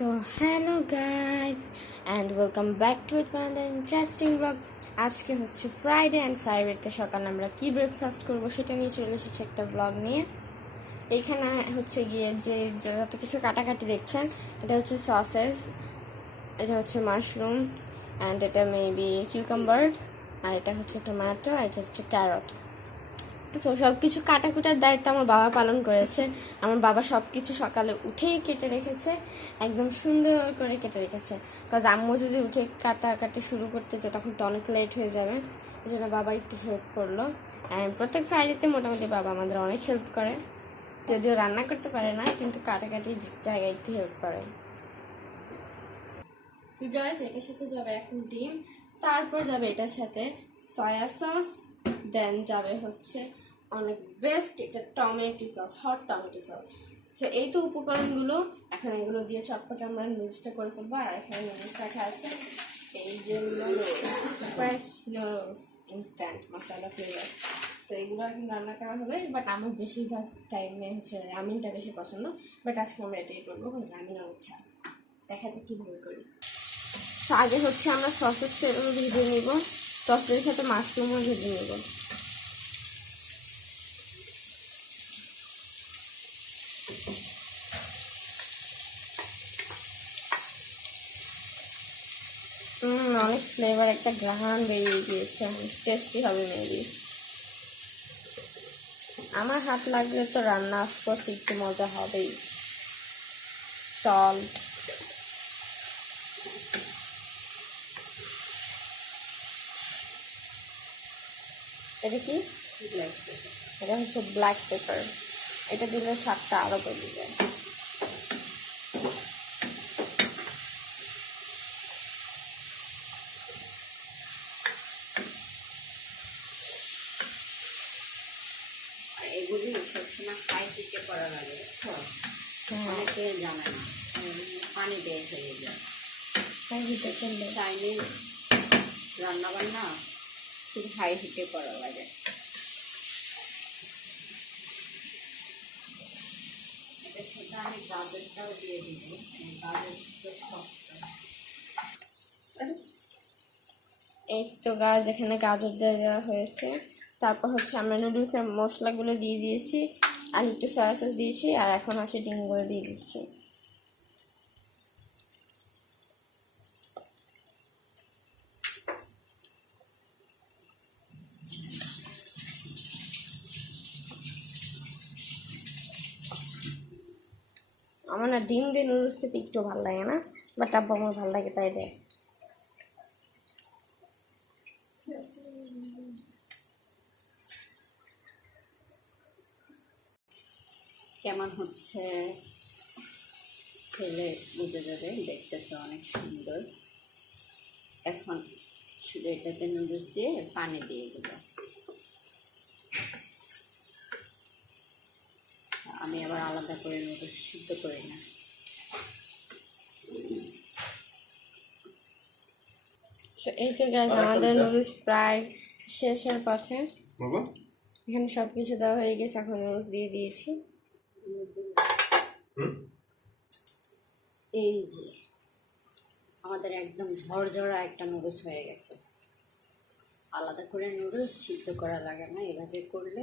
So hello guys and welcome back to another interesting vlog. আজকে হচ্ছে Friday and ফ্রাইডেতে সকালে আমরা কি ব্রেকফাস্ট করবো সেটা নিয়ে চলে এসেছি একটা ব্লগ নিয়ে। এইখানে হচ্ছে গিয়ে যে যত কিছু কাটাকাটি দেখছেন, এটা হচ্ছে সসেস, এটা হচ্ছে মাশরুম অ্যান্ড এটা মেবি কিউকাম্বার, আর এটা হচ্ছে টমেটো, আর এটা হচ্ছে ক্যারট। সো সব কিছু কাটাকুটার দায়িত্ব আমার বাবা পালন করেছে। আমার বাবা সব কিছু সকালে উঠেই কেটে রেখেছে, একদম সুন্দর করে কেটে রেখেছে। বিকজ আম্মু যদি উঠে কাটাকাটি শুরু করতে যায় তখন তো অনেক লেট হয়ে যাবে, এই জন্য বাবা একটু হেল্প করলো। প্রত্যেক ফ্রাইডেতে মোটামুটি বাবা আমাদের অনেক হেল্প করে, যদিও রান্না করতে পারে না কিন্তু কাটাকাটির জায়গায় একটু হেল্প করে। তো গাইস, এটার সাথে যাবে এখন ডিম, তারপর যাবে এটার সাথে সয়া সস, দেন যাবে হচ্ছে অনেক বেস্ট এটা tomato sauce, hot tomato sauce. So এই তো উপকরণগুলো, এখন এগুলো দিয়ে চটপট আমরা নুডলসটা করে ফেলবো। আর এখানে নুডলস রাখা আছে, এই যে নুডলস, ফ্রেশ নুডলস, ইনস্ট্যান্ট মশলা ফ্লেভার। সো এগুলো এখন রান্না করা হবে, বাট আমার বেশিরভাগ টাইমে হচ্ছে রামিনটা বেশি পছন্দ, বাট আজকে আমরা এটাই করবো, কারণ রামিন আমার ইচ্ছা। দেখা যাক কীভাবে করি। তো আগে হচ্ছে আমরা সসেসটা ভেজে নিব, সসের সাথে মাশরুমও ভেজে নেব। অনেক ফ্লেভার, একটা গ্রাহান বেরিয়ে গিয়েছে, টেস্টি হবে মেবি। আমার হাত লাগলে তো রান্না অফকোর্স একটু মজা হবেই। সল্ট, এটা কি? এটা হচ্ছে ব্ল্যাক পেপার, এটা দিলে স্বাদটা আরও বেড়ে যায়। এগুলি সবসময় হাই হিটে করা লাগে, অনেকে জানে না, পানি দিয়ে ফেলে যায়। হাই হিটে করলে চাইনিজ রান্নাবান্না খুব হাই হিটে করা লাগে। এটার সাথে আমি গাজরটাও দিয়ে দিব, এই তো গাছ, এখানে গাজর দেওয়া হয়েছে। তারপর হচ্ছে আমরা নুডলসের মশলাগুলো দিয়ে দিয়েছি, আর একটু সয়া সস দিয়েছি, আর এখন হচ্ছে ডিমগুলো দিয়ে দিচ্ছি। আমার না ডিম দিয়ে নুডলস খেতে একটু ভালো লাগে না, বাট আব্বু আমার ভালো লাগে তাই দেয়। কেমন হচ্ছে খেলে বুঝে যাবে, দেখতে তো অনেক সুন্দর। এখন শুধু এটাতে নুডলস দিয়ে পানি দিয়ে দেবো। আমি আবার আলাদা করে নুডলস সিদ্ধ করি না। এই তো গাছ, আমাদের নুডলস প্রায় শেষের পথে। এখানে সব কিছু দেওয়া হয়ে গেছে, এখন নুডলস দিয়ে দিয়েছি। এই যে আমাদের একদম ঝরঝরা একটা নুডলস হয়ে গেছে। আলাদা করে নুডলস সিদ্ধ করা লাগে না, এভাবে করলে